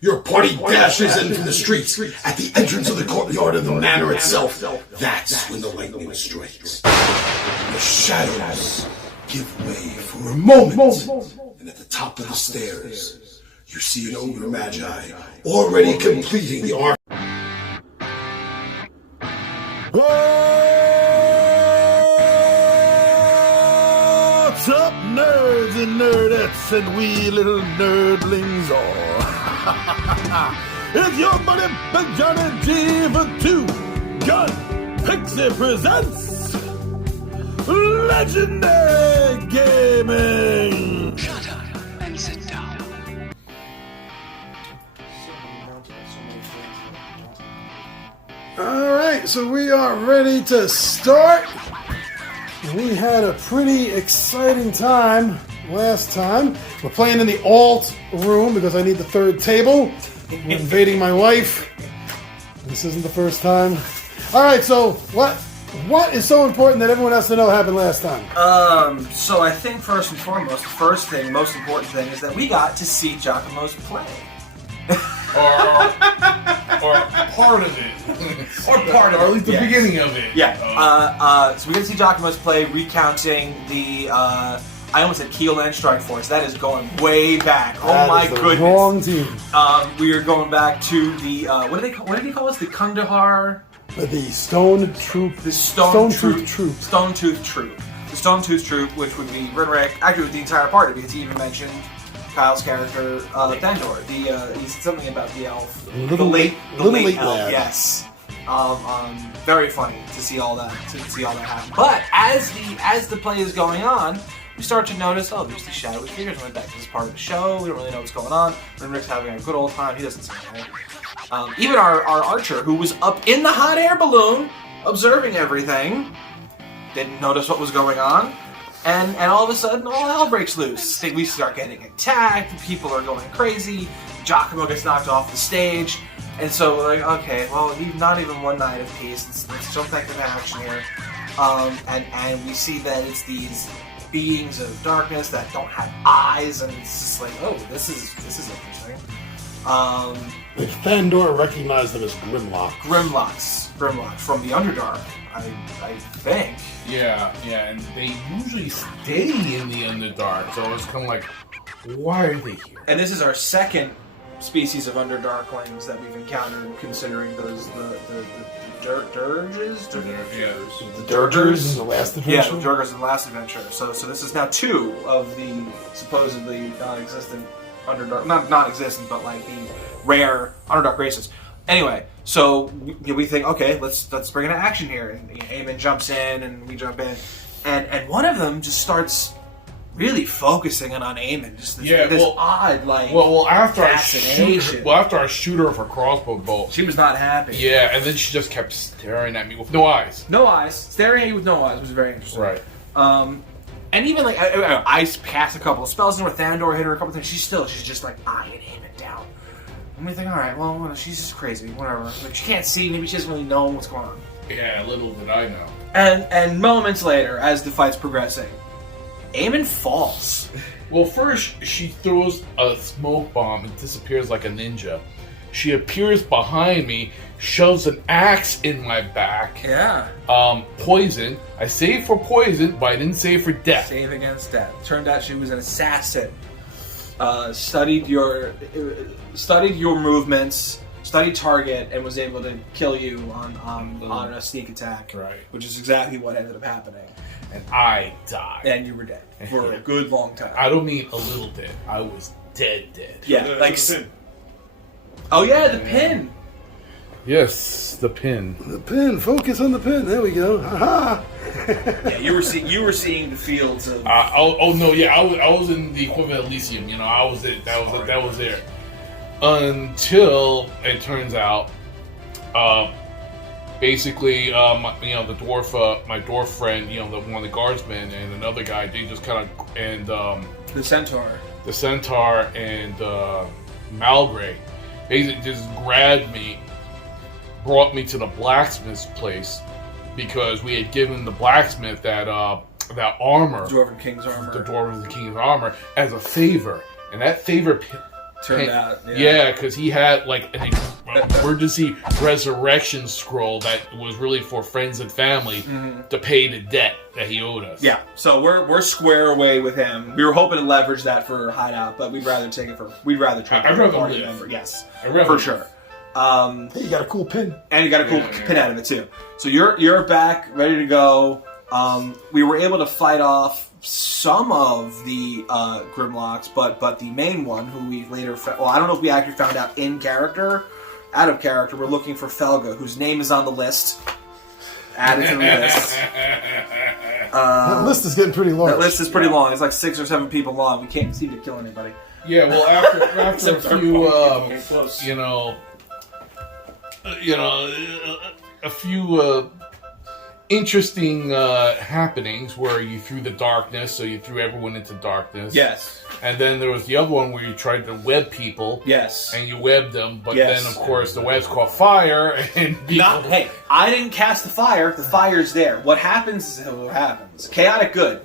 Your party dashes in from the streets at the entrance of the courtyard of the manor itself. That's when the lightning strikes. The shadows give way for a moment, and at the top of the stairs, you see an ogre magi already completing the art. What's up, nerds and nerdettes and wee little nerdlings all? It's your buddy Johnny G for Two Gun Pixie presents Legendary Gaming. Shut up and sit down. Alright, so we are ready to start. We had a pretty exciting time last time. We're playing in the alt room because I need the third table. We're invading my wife. This isn't the first time. Alright, so what is so important that everyone has to know happened last time? So I think first and foremost, the first thing, most important thing, is that we got to see Giacomo's play. or part of it. Or part of it. Or at least the beginning of it. Yeah. So we get to see Giacomo's play recounting the, I almost said Keelland Strike Force. That is going way back. Oh my goodness. Wrong team. We are going back to the, what did he call us? The Kandahar? The Stone Troop. The Stone Tooth Troop. Stone Tooth Troop. The Stone Tooth Troop, which would be Rinrick, actually with the entire party, because he even mentioned Kyle's character, Thandor. He said something about the elf. The late elf, lad. yes. Very funny to see all that happen. But as the play is going on, we start to notice, there's these shadowy figures. We went back to this part of the show. We don't really know what's going on. Rinrick's having a good old time. He doesn't seem right. Even our archer, who was up in the hot air balloon, observing everything, didn't notice what was going on. And all of a sudden, all hell breaks loose. We start getting attacked, people are going crazy, Giacomo gets knocked off the stage, and so we're like, okay, well, not even one night of peace, let's jump back into action here. And we see that it's these beings of darkness that don't have eyes, and it's just like, oh, this is interesting. Thandor recognized them as Grimlock. Grimlocks from the Underdark, I think. Yeah, and they usually stay in the Underdark, so it's kind of like, why are they here? And this is our second species of Underdarklings that we've encountered, considering those the Dirges? Yeah. The Dirgers in the last adventure? Yeah, the Dirgers in the last adventure. So this is now two of the supposedly non-existent Underdark, not non-existent, but like the rare Underdark races. Anyway, so we think, okay, let's bring it to action here. And Eamon jumps in, and we jump in, and one of them just starts really focusing on Eamon. Just this odd, like, fascination. After I shoot her with her crossbow bolt, she was not happy. Yeah, and then she just kept staring at me with no eyes. No eyes, staring at you with no eyes was very interesting. Right. And even like I cast a couple of spells in with Thandor, hit her a couple of things. She's just like eyeing Eamon down. And we think, all right, well, she's just crazy, whatever. Like, she can't see, maybe she doesn't really know what's going on. Yeah, little did I know. And moments later, as the fight's progressing, Eamon falls. Well, first she throws a smoke bomb and disappears like a ninja. She appears behind me, shoves an axe in my back. Yeah. Poison. I saved for poison, but I didn't save for death. Save against death. Turned out she was an assassin. Studied your movements, studied target, and was able to kill you on a sneak attack. Right. Which is exactly what ended up happening. And I died. And you were dead for a good long time. I don't mean a little dead. I was dead. Yeah, like the pin. Oh yeah, the pin. Yes, the pin. The pin. Focus on the pin. There we go. Ha Yeah, you were seeing the fields of. I was in the equivalent of Elysium. I was it. That was there. Until it turns out, basically, the dwarf, my dwarf friend, one of the guardsmen, and another guy, they just kind of the centaur and Malgray, basically just grabbed me, brought me to the blacksmith's place because we had given the blacksmith that armor, Dwarven King's armor, the Dwarven King's armor, as a favor, and that favor turned out. Yeah, because he had like an emergency resurrection scroll that was really for friends and family to pay the debt that he owed us. Yeah, so we're square away with him. We were hoping to leverage that for Hideout, but we'd rather take it for. We'd rather try. I'd rather party live. member. Yes, I'd rather for live. sure. Hey, you got a cool pin. And you got a cool pin out of it too. So you're back, ready to go. We were able to fight off some of the Grimlocks, but the main one, who we later well, I don't know if we actually found out in character, out of character. We're looking for Felga, whose name is on the list. Added to the list. That list is getting pretty large. That list is pretty long. It's like 6 or 7 people long. We can't seem to kill anybody. Yeah, well, after a few, a few interesting happenings where you threw the darkness, so you threw everyone into darkness. Yes. And then there was the other one where you tried to web people. Yes. And you webbed them, but Yes. then of course the webs caught fire and people... Hey, I didn't cast the fire. The fire's there. What happens is what happens. Chaotic good.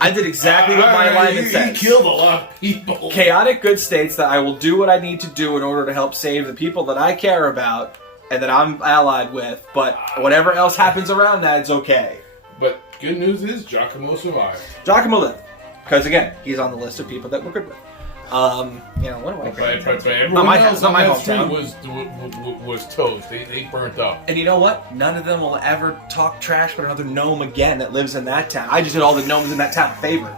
I did exactly what my alignment says. He killed a lot of people. Chaotic good states that I will do what I need to do in order to help save the people that I care about and that I'm allied with, but whatever else happens around that, it's okay. But good news is Giacomo survived. Giacomo lived. Because again, he's on the list of people that we're good with. What do I But everyone my else house, not on my that street hometown. was toast. They burnt up. And you know what? None of them will ever talk trash about another gnome again that lives in that town. I just did all the gnomes in that town a favor.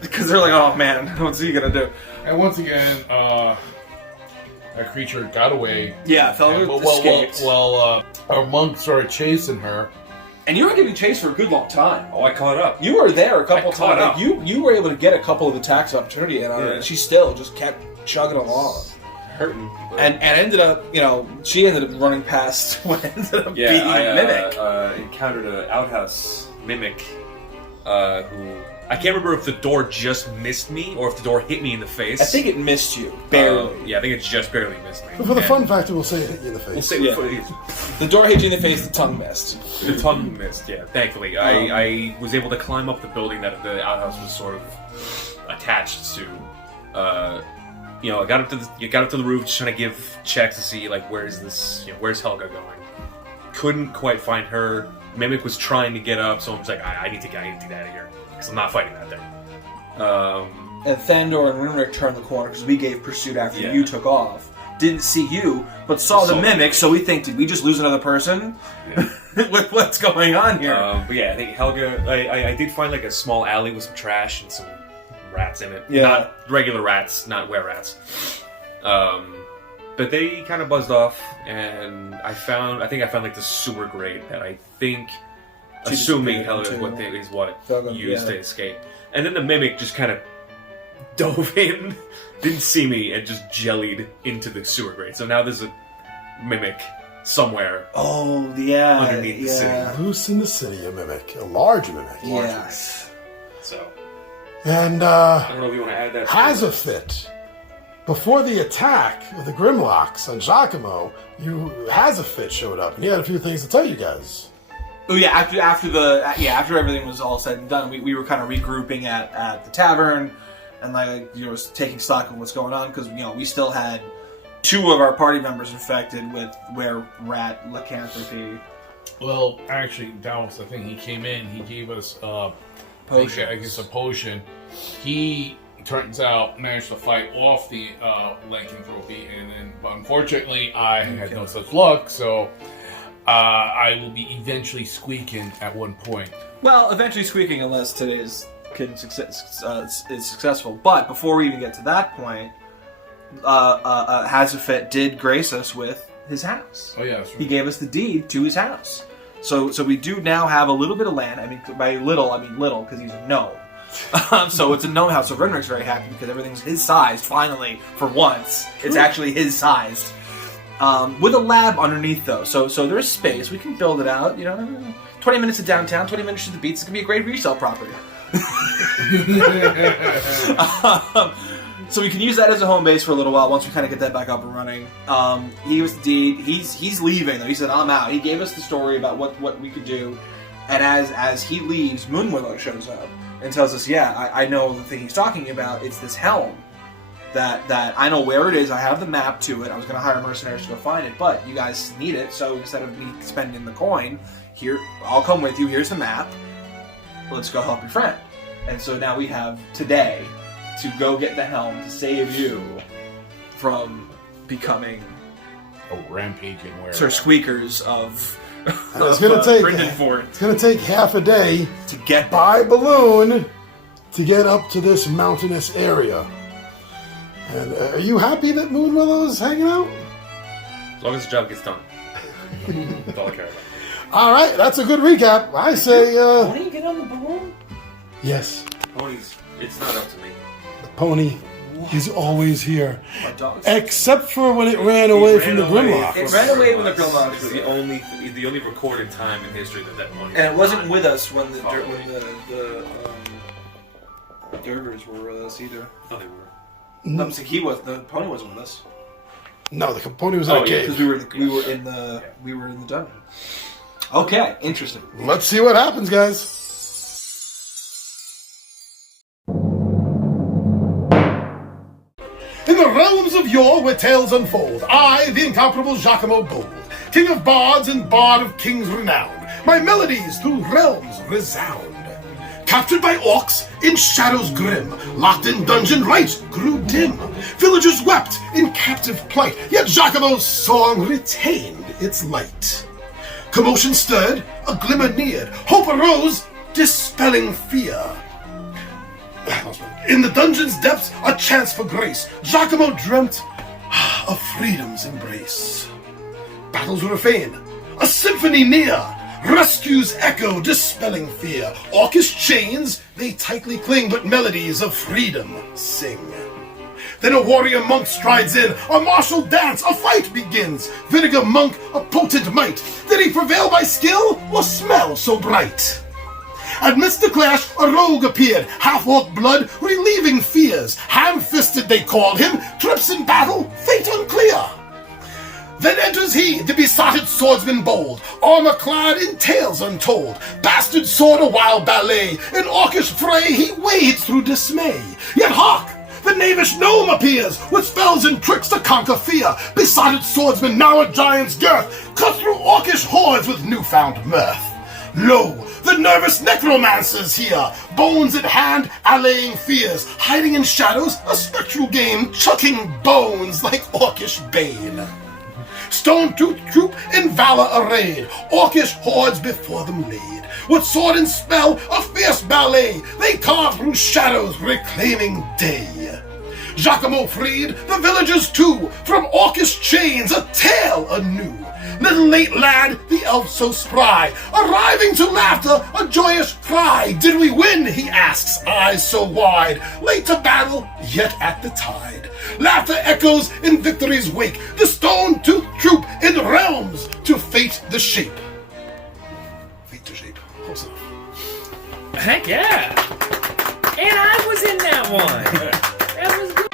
Because they're like, oh man, what's he gonna do? And once again, that creature got away. Yeah, Felga escaped. Our monk started chasing her. And you were getting chased for a good long time. Oh, I caught up. You were there a couple caught times. up. You were able to get a couple of attacks of opportunity in on her, and she still just kept chugging along. Hurting. And ended up, she ended up running past what ended up being a mimic. Encountered an outhouse mimic who... I can't remember if the door just missed me or if the door hit me in the face. I think it missed you, barely. Yeah, I think it just barely missed me. But for the fun factor, we'll say it hit you in the face. We'll say The door hit you in the face, the tongue missed. the tongue missed, yeah, thankfully. I was able to climb up the building that the outhouse was sort of attached to. I got up to the roof, just trying to give checks to see, like, where's Helga going? Couldn't quite find her. Mimic was trying to get up, so I'm just like, I need to get out of here. Because I'm not fighting that thing. And Thandor and Rimrick turned the corner because we gave pursuit after you took off. Didn't see you, but saw the mimic, so we think, did we just lose another person? Yeah. With what's going on here? But yeah, I think Helga... I did find like a small alley with some trash and some rats in it. Yeah. Not regular rats, not were-rats. But they kind of buzzed off, and I think I found like the sewer grate that I think... Assuming Helga is what used to escape. And then the mimic just kind of dove in, didn't see me, and just jellied into the sewer grate. So now there's a mimic somewhere. Oh, yeah. Underneath the city. Loose in the city, a mimic. A large mimic. Yes. So. And, I don't know if you want to add that. has a fit. Before the attack with the Grimlocks on Giacomo, Has-a-Fit showed up, and he had a few things to tell you guys. Oh yeah, after everything was all said and done, we were kind of regrouping at the tavern, and taking stock of what's going on because we still had 2 of our party members infected with rat lycanthropy. Well, actually, that was the thing. He came in. He gave us Potions. I guess a potion. He turns out managed to fight off the lycanthropy, but unfortunately, I had no such luck. So. I will be eventually squeaking at one point. Well, eventually squeaking unless today's is successful. But before we even get to that point, Has-a-Fit did grace us with his house. Oh yeah, that's right. He gave us the deed to his house. So we do now have a little bit of land. I mean, by little, I mean little, because he's a gnome. So it's a gnome house. So Renrick's very happy because everything's his size. Finally, for once, it's actually his size. With a lab underneath, though, so there's space. We can build it out. 20 minutes to downtown, 20 minutes to the beach. It's gonna be a great resale property. So we can use that as a home base for a little while once we kind of get that back up and running. He gave us the deed. He's leaving though. He said, "I'm out." He gave us the story about what we could do, And as he leaves, Moonwillow shows up and tells us, yeah, I know the thing he's talking about. It's this helm that I know where it is. I have the map to it. I was going to hire mercenaries to go find it, but you guys need it. So instead of me spending the coin, here, I'll come with you. Here's the map. Let's go help your friend. And so now we have today to go get the helm to save you from becoming rampaging where Sir Squeakers of It's gonna take Brendan Ford. it's gonna take half a day to get by balloon to get up to this mountainous area. And are you happy that Moonwillow's hanging out? As long as the job gets done. That's all I care about. All right, that's a good recap. I say, Pony, you get on the balloon? yes, Ponies, it's not up to me. the pony is always here, My dog's except for when it ran away from the ran away. Grimlock. It ran away when the Grimlock It's was the only recorded time in history that pony. and it wasn't with us when the Durgers were with us either. No, they were. No, so the pony wasn't with us No, the pony was in a because cave. we were in the dungeon. Okay, interesting. Let's see what happens, guys. In the realms of yore where tales unfold, I, the incomparable Giacomo bold, king of bards and bard of kings renowned, my melodies through realms resound. Captured by orcs in shadows grim, locked in dungeon light grew dim. Villagers wept in captive plight, yet Giacomo's song retained its light. Commotion stirred, a glimmer neared, hope arose, dispelling fear. In the dungeon's depths, a chance for grace, Giacomo dreamt of freedom's embrace. Battles refrain, a symphony near, rescues echo, dispelling fear. Orcish chains, they tightly cling, but melodies of freedom sing. Then a warrior monk strides in, a martial dance, a fight begins. Vinegar monk, a potent might. Did he prevail by skill or smell so bright? Amidst the clash, a rogue appeared, half-orc blood, relieving fears. Ham-fisted they called him, trips in battle, fate unclear. Then enters he, the besotted swordsman bold, armor-clad in tales untold. Bastard sword a wild ballet, in orcish fray he wades through dismay. Yet hark! The knavish gnome appears, with spells and tricks to conquer fear. Besotted swordsman, now a giant's girth, cut through orcish hordes with newfound mirth. Lo, the nervous necromancer's here, bones at hand, allaying fears. Hiding in shadows, a spectral game, chucking bones like orcish bane. Stone-toothed troop in valor arrayed, orcish hordes before them laid. With sword and spell, a fierce ballet, they carve through shadows, reclaiming day. Giacomo freed the villagers too, from orcish chains, a tale anew. Little late lad, the elf so spry, arriving to laughter, a joyous cry. Did we win, he asks, eyes so wide. Late to battle, yet at the tide. Laughter echoes in victory's wake, the stone-toothed troop in realms to fate the shape. Fate to shape, close enough. Heck yeah! And I was in that one! That was good.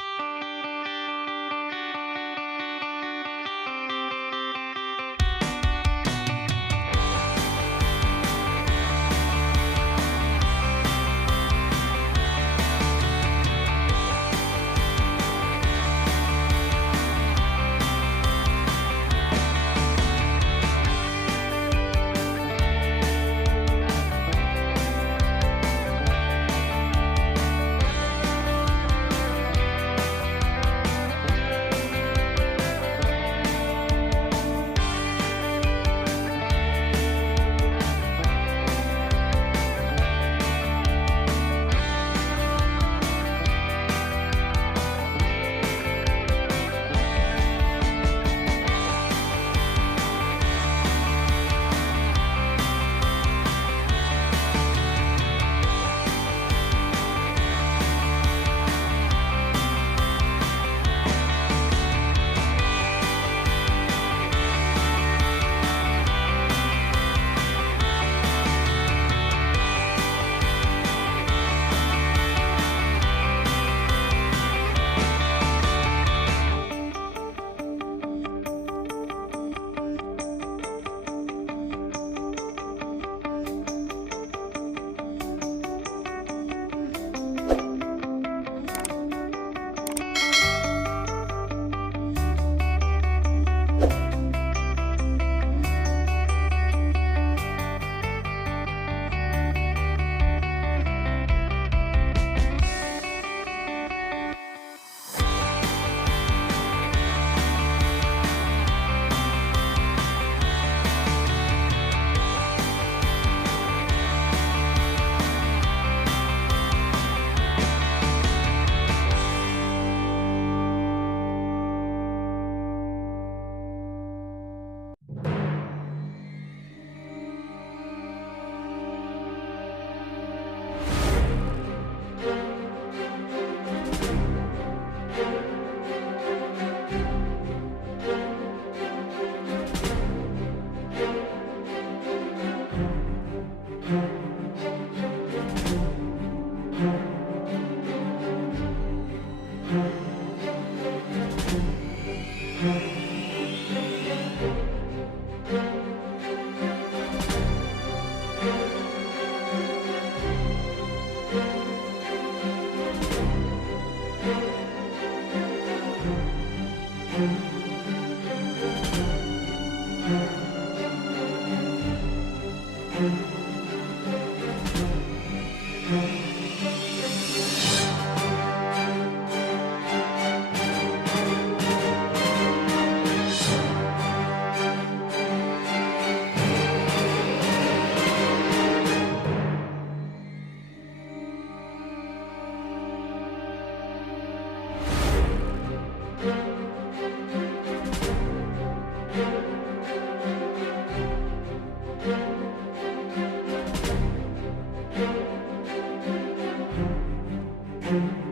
Thank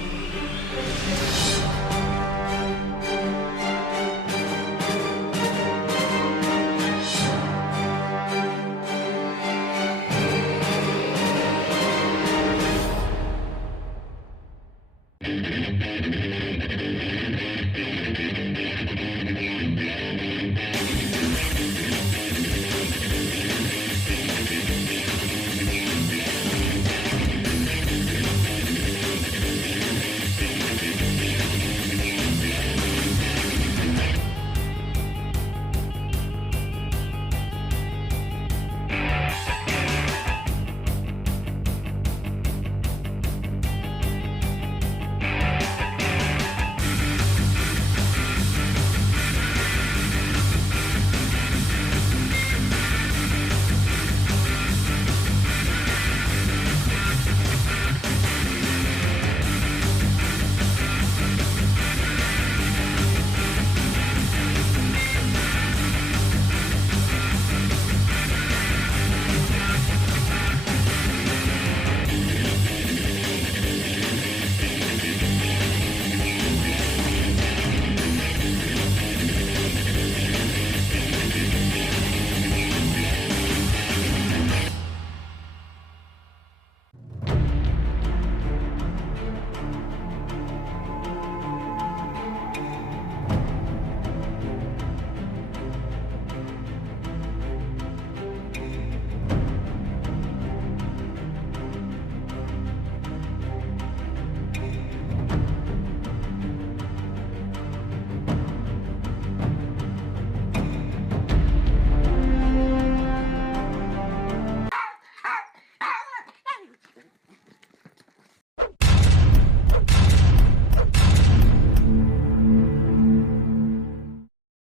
you.